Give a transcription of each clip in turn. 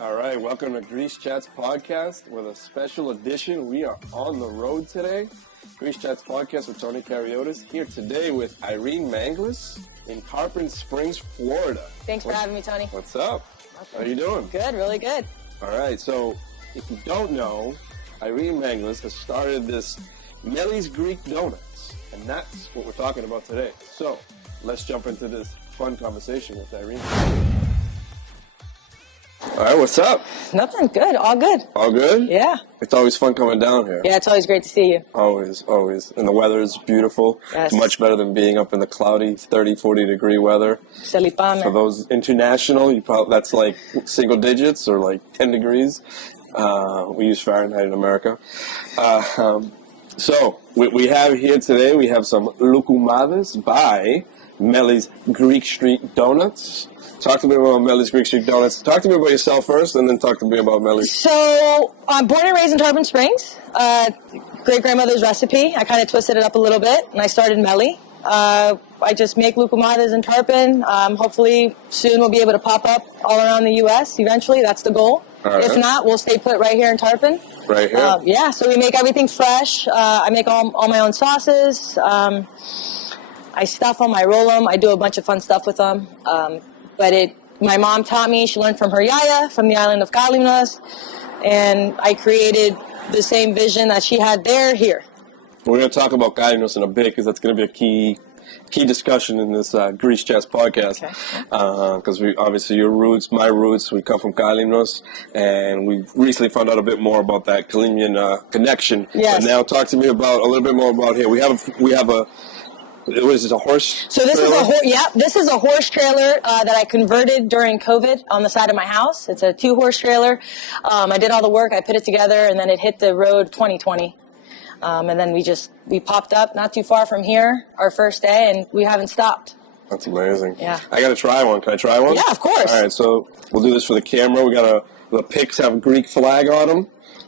All right, welcome to Greece Chats Podcast with a special edition. We are on the road today. Greece Chats Podcast with Tony Kariotis, here today with Irene Mangles in Tarpon Springs, Florida. Thanks for having me, Tony. What's up? How are you doing? Good, really good. All right, so if you don't know, Irene Mangles has started this Meli Greek Donuts, and that's what we're talking about today. So let's jump into this fun conversation with Irene. All right, what's up? Nothing, good, all good. All good? Yeah. It's always fun coming down here. Yeah, it's always great to see you. Always, always. And the weather is beautiful. Yes. It's much better than being up in the cloudy 30, 40 degree weather. Salipame. For those international, that's like single digits or like 10 degrees. We use Fahrenheit in America. So we have here today, we have some Loukoumades by Meli Greek Street Donuts. Talk to me about Meli Greek Street Donuts. Talk to me about yourself first, and then talk to me about Meli. So, I'm born and raised in Tarpon Springs. Great-grandmother's recipe. I kind of twisted it up a little bit, and I started Meli. I just make Loukoumades in Tarpon. Hopefully, soon we'll be able to pop up all around the U.S. eventually. That's the goal. Right. If not, we'll stay put right here in Tarpon. Right here? Yeah, so we make everything fresh. I make all my own sauces. I stuff them, I roll them. I do a bunch of fun stuff with them. But my mom taught me, she learned from her yaya, from the island of Kalymnos, and I created the same vision that she had there, here. We're going to talk about Kariotis in a bit, because that's going to be a key discussion in this Greece Chats podcast. Because we obviously, your roots, my roots, we come from Kalymnos, and we recently found out a bit more about that Kalymnian connection. Yes. And now talk to me about a little bit more about here. We have a what is this, a horse So this trailer? This is a horse trailer that I converted during COVID on the side of my house. It's a 2-horse trailer. I did all the work, I put it together, and then it hit the road 2020. And then we popped up not too far from here, our first day, and we haven't stopped. That's amazing. Yeah. I got to try one. Can I try one? Yeah, of course. All right, so we'll do this for the camera. The pics have a Greek flag on them.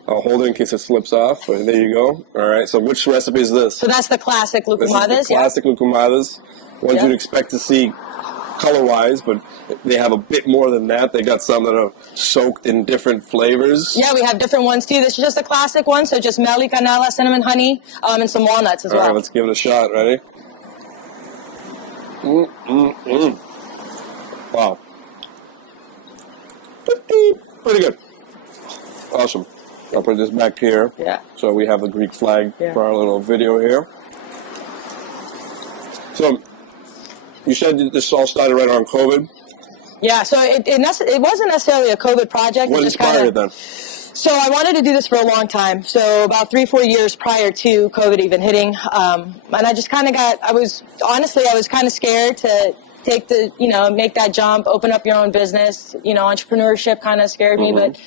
I'll hold it in case it slips off. But there you go. All right. So which recipe is this? So that's the classic Loukoumades. This is the classic Loukoumades. Ones you'd expect to see color-wise, but they have a bit more than that. They got some that are soaked in different flavors. Yeah, we have different ones too. This is just a classic one. So just Meli, canela, cinnamon, honey, and some walnuts as well. All right. Let's give it a shot. Ready? Wow. Pretty good. Awesome. I'll put this back here. Yeah. So we have the Greek flag for our little video here. So you said this all started right around COVID? Yeah, so it wasn't necessarily a COVID project. What inspired it then? So I wanted to do this for a long time. So about 3-4 years prior to COVID even hitting. And I just kind of I was kind of scared to take make that jump, open up your own business. Entrepreneurship kind of scared me, but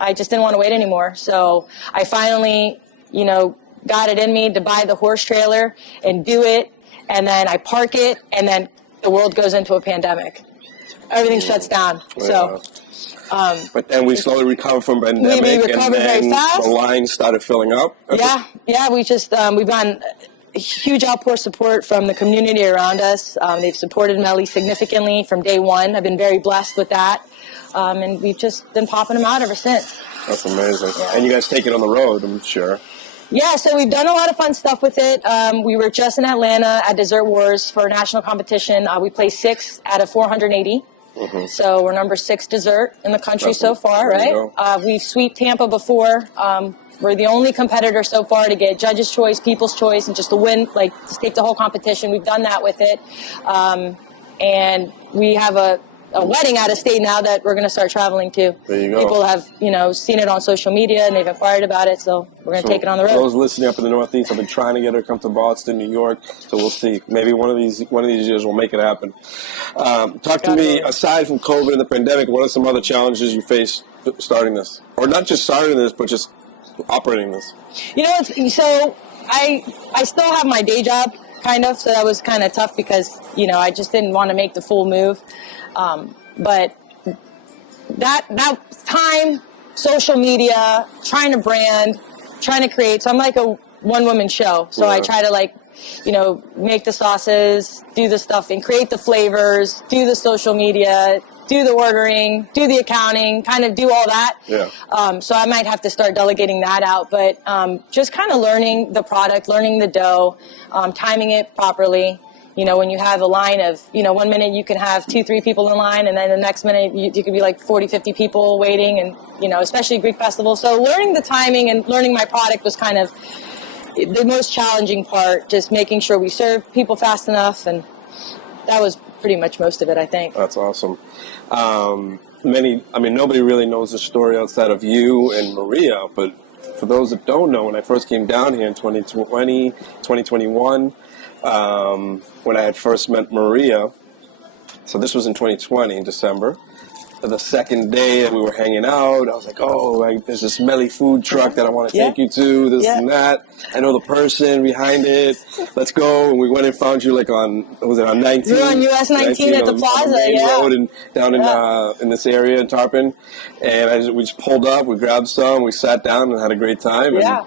I just didn't want to wait anymore. So I finally, got it in me to buy the horse trailer and do it. And then I park it, and then the world goes into a pandemic. Everything shuts down. Yeah. So, but then we slowly recovered from pandemic, we recovered and then very fast. The line started filling up. Yeah. We just we've gotten a huge outpour support from the community around us. They've supported Meli significantly from day one. I've been very blessed with that. And we've just been popping them out ever since. That's amazing. Yeah. And you guys take it on the road, I'm sure. Yeah, so we've done a lot of fun stuff with it. We were just in Atlanta at Dessert Wars for a national competition. We placed 6 out of 480. So we're number 6 dessert in the country so far, right? We've swept Tampa before. We're the only competitor so far to get Judge's Choice, People's Choice, and just to win, to take the whole competition. We've done that with it. And we have a wedding out of state now that we're going to start traveling to. There you go. People have, seen it on social media and they've inquired about it, so we're going to take it on the road. Those listening up in the Northeast, I've been trying to get her to come to Boston, New York, so we'll see. Maybe one of these years we'll make it happen. Talk to me, aside from COVID and the pandemic, what are some other challenges you faced starting this? Or not just starting this, but just operating this? So I still have my day job, kind of, so that was kind of tough because, I just didn't want to make the full move. But that time, social media, trying to brand, trying to create. So I'm like a one-woman show. So I try to make the sauces, do the stuff, and create the flavors, do the social media, do the ordering, do the accounting, kind of do all that. Yeah. So I might have to start delegating that out. But just kind of learning the product, learning the dough, timing it properly. You know, when you have a line of, you know, 1 minute you can have 2-3 people in line, and then the next minute you could be like 40-50 people waiting, and, you know, especially Greek festivals. So learning the timing and learning my product was kind of the most challenging part, just making sure we serve people fast enough, and that was pretty much most of it, I think. That's awesome. Nobody really knows the story outside of you and Maria, but for those that don't know, when I first came down here in 2021, when I had first met Maria, so this was in 2020, in December. The second day that we were hanging out, I was like, there's this Meli food truck that I want to take you to, this and that. I know the person behind it. Let's go. And we went and found you like on 19? We were on US 19 at the plaza, on the main road and down in this area in Tarpon. And we just pulled up, we grabbed some, we sat down and had a great time. Yeah.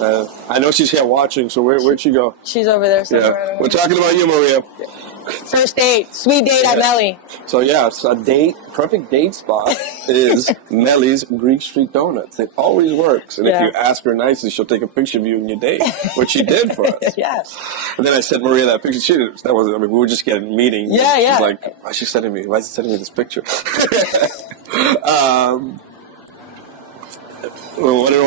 And, I know she's here watching, so where'd she go? She's over there somewhere. Yeah. We're talking about you, Maria. First date, sweet date at Meli. So a perfect date spot is Meli's Greek Street Donuts. It always works. And if you ask her nicely, she'll take a picture of you and your date, which she did for us. Yeah. And then I sent Maria that picture. We were just getting meeting. Yeah, yeah. She's like, why is she sending me this picture? Well, what did I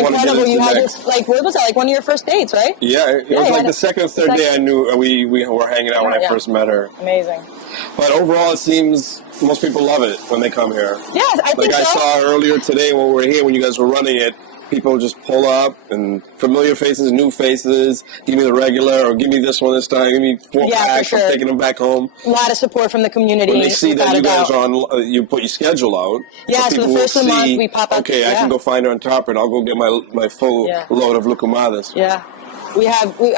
want to get into You had next? this, like, what was that? Like one of your first dates, right? Yeah, it was like the second or third day I knew we were hanging out when I first met her. Amazing. But overall, it seems most people love it when they come here. Yeah, I think so. Like I saw earlier today when we were here, when you guys were running it, people just pull up and familiar faces, new faces. Give me the regular, or give me this one this time. Give me 4 packs. I'm taking them back home. A lot of support from the community. When they see that you guys are on, you put your schedule out. Yeah, so the first of the month we pop up. Okay, I can go find her on Tarpon. I'll go get my full load of Loukoumades. Yeah. I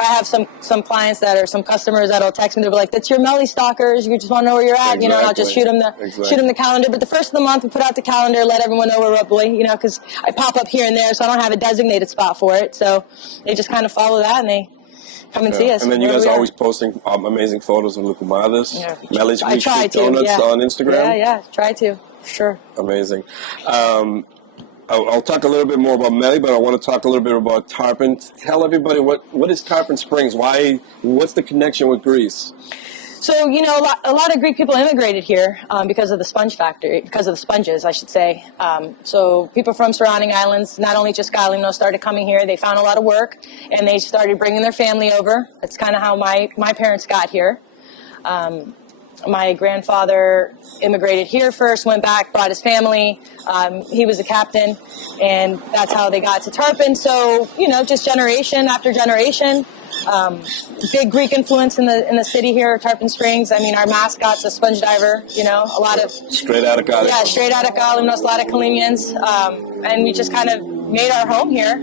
have some clients some customers that'll text me. They'll be like, "That's your Meli stalkers. You just want to know where you're at." Exactly. You know, and I'll just shoot them the calendar. But the first of the month, we put out the calendar, let everyone know we're roughly, you know, because I pop up here and there, so I don't have a designated spot for it. So they just kind of follow that and they come and see us. And then you guys are always posting amazing photos of Loukoumades. Yeah. Meli's Greek Street Donuts on Instagram. Yeah, try to. Sure. Amazing. I'll talk a little bit more about Meli, but I want to talk a little bit about Tarpon. Tell everybody what is Tarpon Springs? What's the connection with Greece? So, you know, a lot of Greek people immigrated here because of the sponge factory, because of the sponges, I should say. So people from surrounding islands, not only just kalymnos, started coming here. They found a lot of work, and they started bringing their family over. That's kind of how my parents got here. My grandfather immigrated here first, went back, brought his family. He was a captain, and that's how they got to Tarpon. So, you know, just generation after generation. Big Greek influence in the city here, Tarpon Springs. I mean, our mascot's a sponge diver, you know, a lot of... Straight out of Kalymnos. Yeah, straight out of Kalymnos, a lot of kalymnos. And we just kind of made our home here.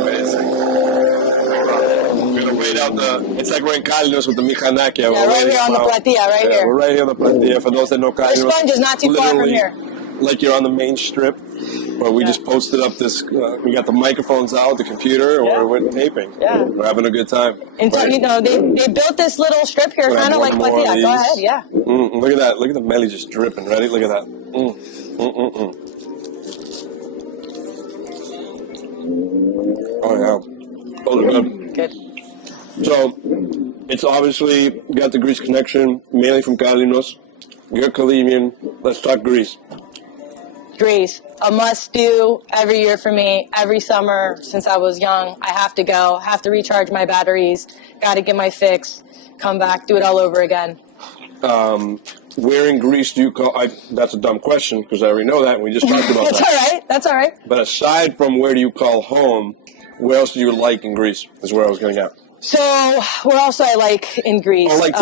Amazing. It's like we're in Kalymnos with the Michanaki. Yeah, right here on the platea, right here. We're right here on the platea. For those that know Kalymnos, the sponge is not too far from here. Like you're on the main strip, where we just posted up this. We got the microphones out, the computer, or we're taping. Yeah, we're having a good time. And so, you know, they built this little strip here, kind of like platea. Go ahead, yeah. Look at that! Look at the Meli just dripping. Ready? Look at that. Oh yeah. Oh, good. Good. So, it's obviously got the Greece connection, mainly from Kalymnos. You're Kalymian. Let's talk Greece. Greece, a must-do every year for me. Every summer since I was young, I have to go, have to recharge my batteries, got to get my fix, come back, do it all over again. Where in Greece do you call... that's a dumb question, because I already know that, and we just talked about that. That's all right. But aside from where do you call home, where else do you like in Greece, is where I was going to get. So, where else I like in Greece? I like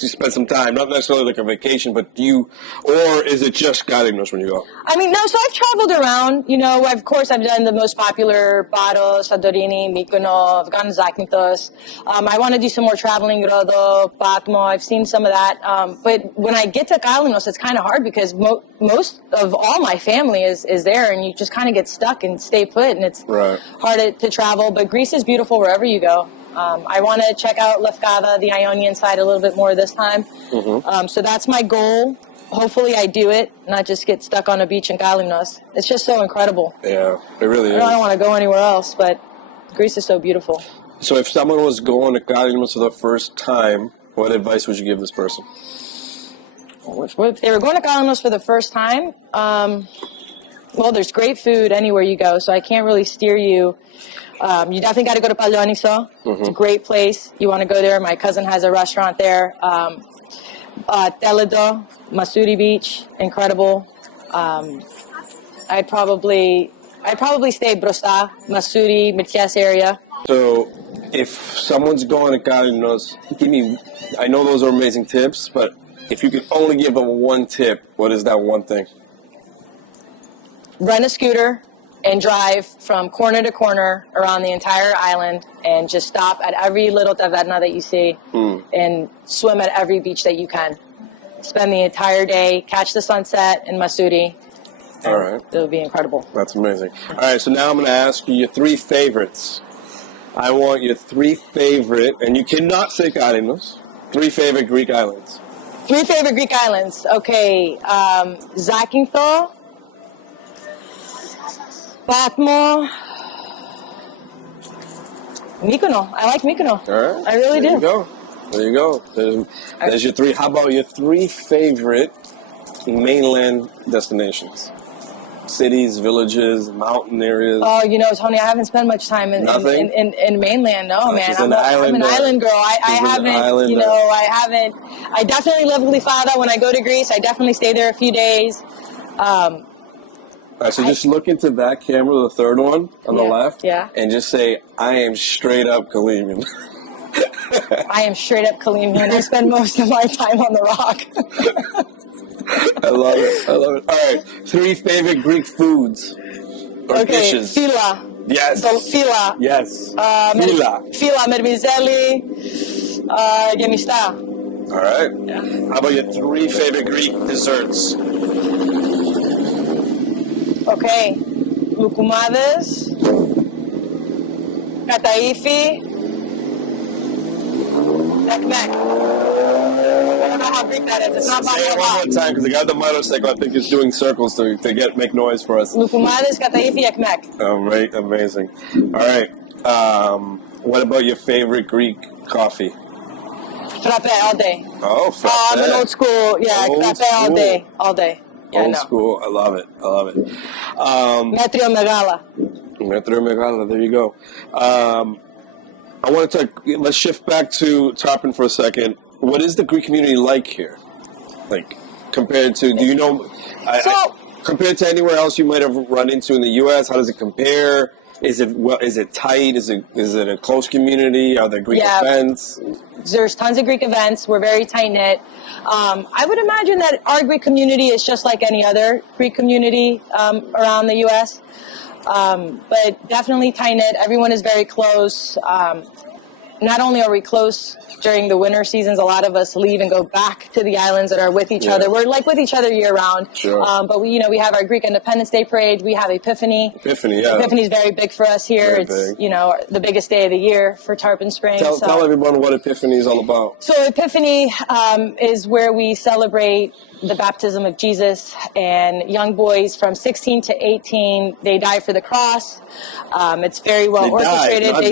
to spend some time, not necessarily like a vacation, but or is it just Kalymnos when you go? I mean, no, so I've traveled around, you know, of course I've done the most popular, Paros, Santorini, Mykonos, I've gone to Zakynthos. I want to do some more traveling, Rhodo, Patmo, I've seen some of that. But when I get to Kalymnos, it's kind of hard because most of all my family is there, and you just kind of get stuck and stay put, and it's hard to travel. But Greece is beautiful wherever you go. I want to check out Lefkada, the Ionian side, a little bit more this time. So that's my goal. Hopefully I do it, not just get stuck on a beach in Kalymnos. It's just so incredible. Yeah, it really is. I don't want to go anywhere else, but Greece is so beautiful. So if someone was going to Kariotis for the first time, what advice would you give this person? If they were going to Kalymnos for the first time, well, there's great food anywhere you go, so I can't really steer you. You definitely got to go to Palioniso. It's a great place. You want to go there. My cousin has a restaurant there. Teledo, Masuri Beach, incredible. I'd probably stay Brosta, Masuri, Mirtias area. So if someone's going to Kariotis, I know those are amazing tips, but if you could only give them one tip, what is that one thing? Rent a scooter and drive from corner to corner around the entire island and just stop at every little taverna that you see and swim at every beach that you can. Spend the entire day, catch the sunset in Masuri. All right. It'll be incredible. That's amazing. All right, so now I'm going to ask you your 3 favorites. I want your 3 favorite, and you cannot say Kariotis, 3 favorite Greek islands. 3 favorite Greek islands. Okay, Zakynthos, Patmo, Mykonos. I like Mykonos. All right. I really do. There you go. There's your 3. How about your 3 favorite mainland destinations? Cities, villages, mountain areas. Oh, Tony, I haven't spent much time in mainland. No, man. I'm an island girl. I haven't. I definitely love Lefkada. When I go to Greece, I definitely stay there a few days. All right, so just look into that camera, the third one on the left, and just say, I am straight up Kalymnos. I am straight up Kalymnos. I spend most of my time on the rock. I love it. All right, 3 favorite Greek foods or dishes. Fila. Yes. So fila. Yes. Fila. Fila, mermizeli, gemista. All right. Yeah. How about your 3 favorite Greek desserts? Okay. Loukoumades, kataifi, ekmek. I don't know how Greek that is. It's not Say it one more time, because the guy on the motorcycle, I think, is doing circles to make noise for us. Loukoumades, kataifi, ekmek. All right, amazing. All right. What about your favorite Greek coffee? Frappe all day. Oh, frappe. I'm an old school. Yeah, frappe all day. All day. Yeah, old school. I love it. Metrio Megala. Metrio Megala. There you go. I want to let's shift back to Tarpon for a second. What is the Greek community like here? Like, compared to, do you know, compared to anywhere else you might have run into in the U.S., how does it compare? Is it tight? Is it a close community? Are there Greek events? There's tons of Greek events. We're very tight-knit. I would imagine that our Greek community is just like any other Greek community around the U.S., but definitely tight-knit. Everyone is very close. Not only are we close during the winter seasons, a lot of us leave and go back to the islands that are with each other. We're like with each other year round. Sure. But we have our Greek Independence Day parade. We have Epiphany. Epiphany, yeah. Epiphany is very big for us here. Very it's big. The biggest day of the year for Tarpon Springs. Tell everyone what Epiphany is all about. So Epiphany is where we celebrate the baptism of Jesus, and young boys from 16 to 18, they die for the cross. It's very well orchestrated. They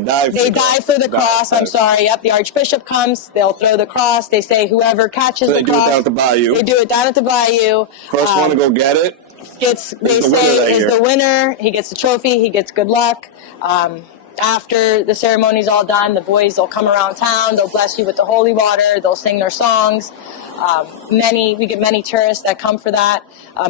die for the cross. I'm sorry. Yep, the Archbishop comes. They'll throw the cross. They say whoever catches the cross. They do it down at the bayou. They do it down at the bayou. First one to go get it. Is the winner. He gets the trophy. He gets good luck. After the ceremony's all done, the boys will come around town. They'll bless you with the holy water. They'll sing their songs. We get many tourists that come for that.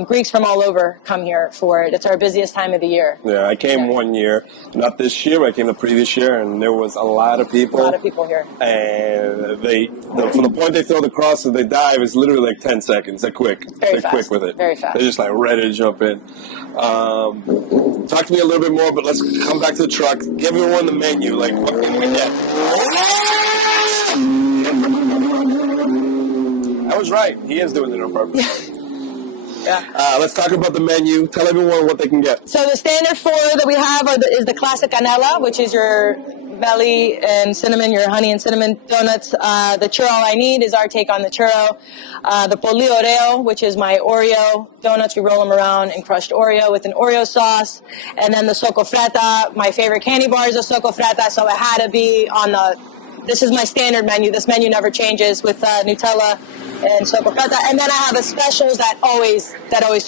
Greeks from all over come here for it. It's our busiest time of the year. Yeah, I came one year, not this year, but I came the previous year, and there was a lot of people. A lot of people here. And from the point they throw the cross to they dive is literally like 10 seconds. They're quick. Very fast. Quick with it. Very fast. They're just like ready to jump in. Talk to me a little bit more, but let's come back to the truck. Give everyone the menu. Like, what can we get? I was right. He is doing it on purpose. Yeah. Let's talk about the menu. Tell everyone what they can get. So the standard four that we have is the classic canela, which is your Meli and cinnamon, your honey and cinnamon donuts. The churro I need is our take on the churro. The poli Oreo, which is my Oreo donuts. We roll them around in crushed Oreo with an Oreo sauce. And then the socofretta. My favorite candy bar is a socofretta, so it had to be on the... This is my standard menu. This menu never changes with Nutella and socofretta. And then I have a special that always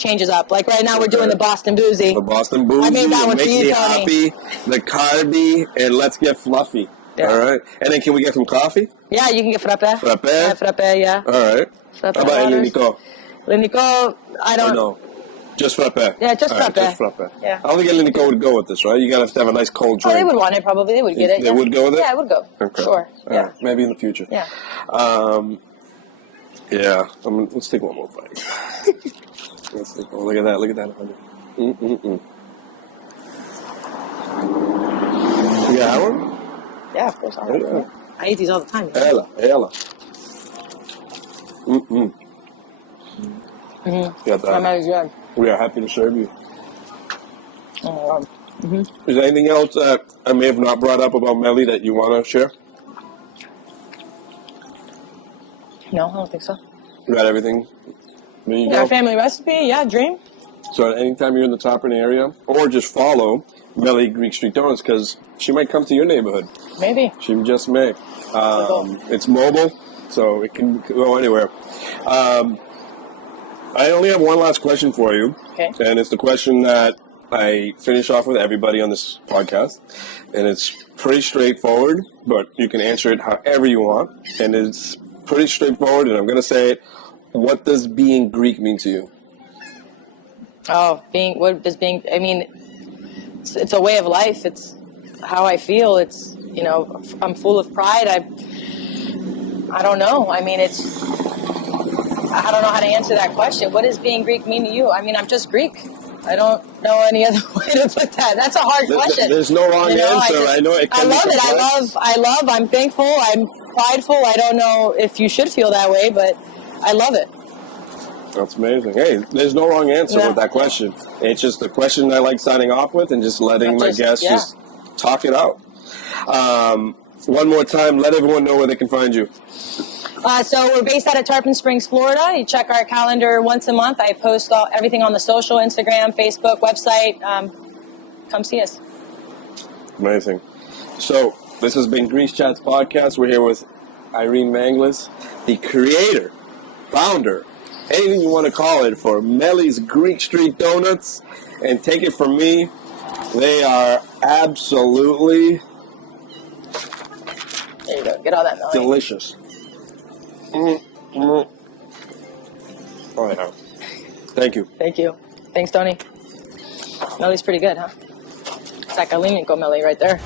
changes up. Like right now, we're doing the Boston Boozy. The Boston Boozy. I made that one for you, Tony. Happy. The carby, and let's get fluffy. Yeah. All right. And then can we get some coffee? Yeah, you can get frappe. Frappe? Yeah, frappe, yeah. All right. Frappe How about Le Nico? Le Nico, I don't... No. Just frappe. Yeah, just frappe. Just frappe. Yeah. I don't think Le Nico would go with this, right? You gotta have to have a nice cold drink. Oh, they would want it probably. They would get it. They would go with it? Yeah, it would go. Okay. Sure. Yeah. Right. Maybe in the future. Yeah. Yeah. Let's take one more bite. Let's take one. Look at that. Look at that, honey. You got one? Yeah, of course. I eat these all the time. Ella. Got that. We are happy to serve you. Oh, Is there anything else that I may have not brought up about Meli that you want to share? No, I don't think so. You got everything? There you Yeah, go. family recipe. Yeah, dream. So anytime you're in the Tarpon area, or just follow Meli Greek Street Donuts, because she might come to your neighborhood. Maybe. She just may. It's mobile, so it can go anywhere. I only have one last question for you. Okay. And it's the question that I finish off with everybody on this podcast. And it's pretty straightforward, but you can answer it however you want. And it's pretty straightforward, and I'm going to say it. What does being Greek mean to you? Oh, I mean, it's a way of life. It's how I feel. It's, I'm full of pride. I don't know. I mean, I don't know how to answer that question. What does being Greek mean to you? I mean, I'm just Greek. I don't know any other way to put that. That's a hard question. There's no wrong answer. I know it can be complex. I love. I'm thankful. I'm prideful. I don't know if you should feel that way, but I love it. That's amazing. Hey, there's no wrong answer with that question. It's just the question I like signing off with and just letting my guests just talk it out. One more time, let everyone know where they can find you. So we're based out of Tarpon Springs, Florida. You check our calendar once a month. I post everything on the social, Instagram, Facebook, website. Come see us. Amazing. So this has been Grease Chats Podcast. We're here with Irene Manglis, the creator, founder, anything you want to call it, for Meli's Greek Street Donuts. And take it from me, they are absolutely... There you go. Get all that Meli. Delicious. Oh, yeah. Thank you. Thank you. Thanks, Tony. Meli's pretty good, huh? It's like a kalymnos Meli right there.